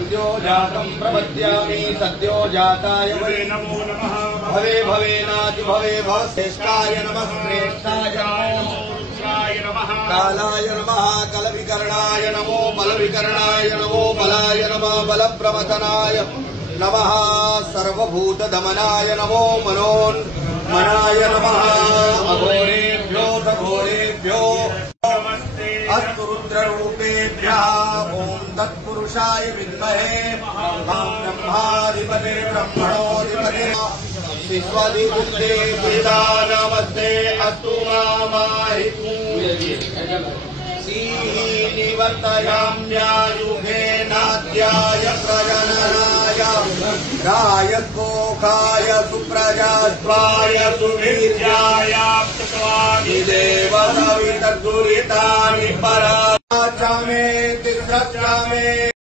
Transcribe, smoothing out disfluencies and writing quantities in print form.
सद्यो जातं प्रपद्यामि सद्यो जाताय वै नमो नमः भवे भवेनाति भवे भवश्रेष्ठाय नमः श्रेष्ठाय नमो नमः कालाय नमः कलविकरणाय नमो बलविकरणाय नमो बलाय नमः बलप्रमथनाय नमः सर्वभूतदमनाय नमो मनोन्मनाय नमः अघोरेभ्यो घोरेभ्यो अस्तु रुद्ररूपेभ्यः ॐ तत्पुरुषाय विद्महे ब्रह्माधिपते ब्रह्मणोऽधिपते विश्वादिबुद्धे प्रीता नमस्ते अस्तु मामाहि निवर्तयाम्यायुगे नाद्याय प्रजननाय रायकोखाय सुप्रजास्वाय सुवीर्याय देवतावितर्दुरितानि पराचामे तिस्रचामे